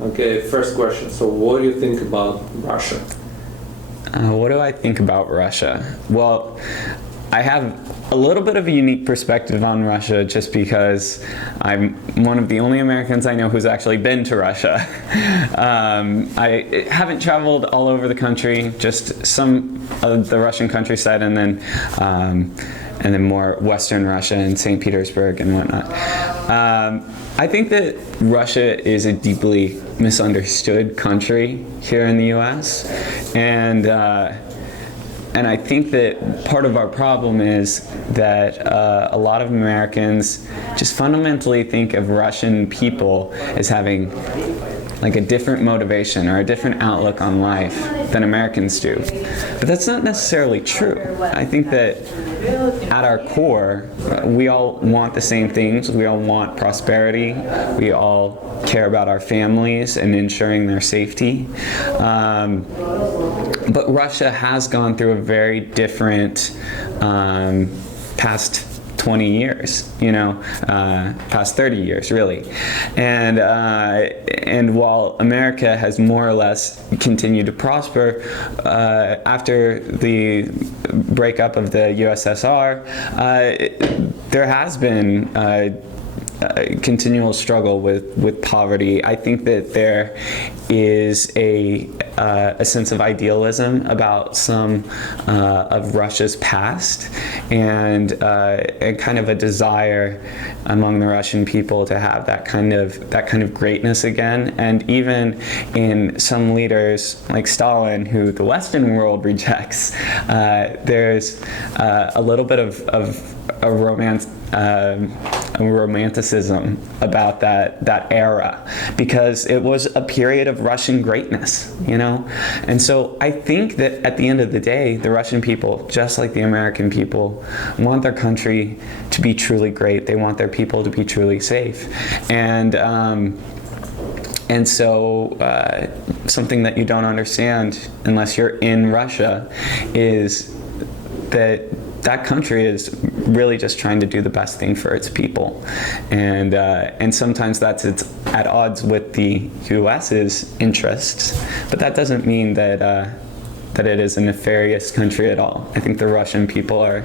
Okay, first question. So what do you think about Russia? What do I think about Russia? Well, I have a little bit of a unique perspective on Russia just because I'm one of the only Americans I know who's actually been to Russia. I haven't traveled all over the country, just some of the Russian countryside and then more Western Russia and St. Petersburg and whatnot. I think that Russia is a deeply misunderstood country here in the US, and I think that part of our problem is that a lot of Americans just fundamentally think of Russian people as having like a different motivation or a different outlook on life than Americans do. But that's not necessarily true. I think that at our core, we all want the same things. We all want prosperity. We all care about our families and ensuring their safety. But Russia has gone through a very different past 20 years, past 30 years, really. And while America has more or less continued to prosper, after the breakup of the USSR, there has been a continual struggle with poverty. I think that there is a sense of idealism about some of Russia's past, and a kind of a desire among the Russian people to have that kind of greatness again. And even in some leaders like Stalin, who the Western world rejects, there's a little bit of a romanticism about that era, because it was a period of Russian greatness, And so I think that at the end of the day, the Russian people, just like the American people, want their country to be truly great. They want their people to be truly safe. And so something that you don't understand unless you're in Russia is that country is really just trying to do the best thing for its people, and sometimes it's at odds with the U.S.'s interests, but that doesn't mean that it is a nefarious country at all. I think the Russian people are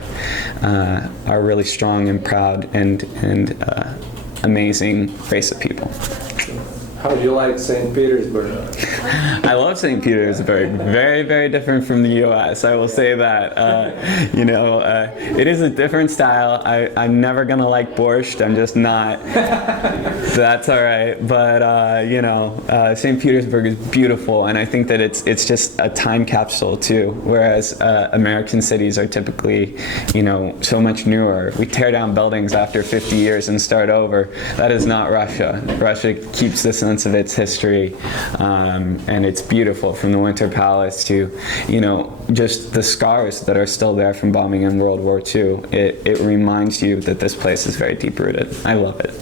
really strong and proud and amazing race of people. How do you like St. Petersburg? I love St. Petersburg. Very, very different from the U.S. I will say that. It is a different style. I'm never gonna like borscht. I'm just not. That's all right. But St. Petersburg is beautiful, and I think that it's just a time capsule too. Whereas American cities are typically, so much newer. We tear down buildings after 50 years and start over. That is not Russia. Russia keeps this sense of its history, and it's beautiful, from the Winter Palace to just the scars that are still there from bombing in World War II. It reminds you that this place is very deep rooted. I love it.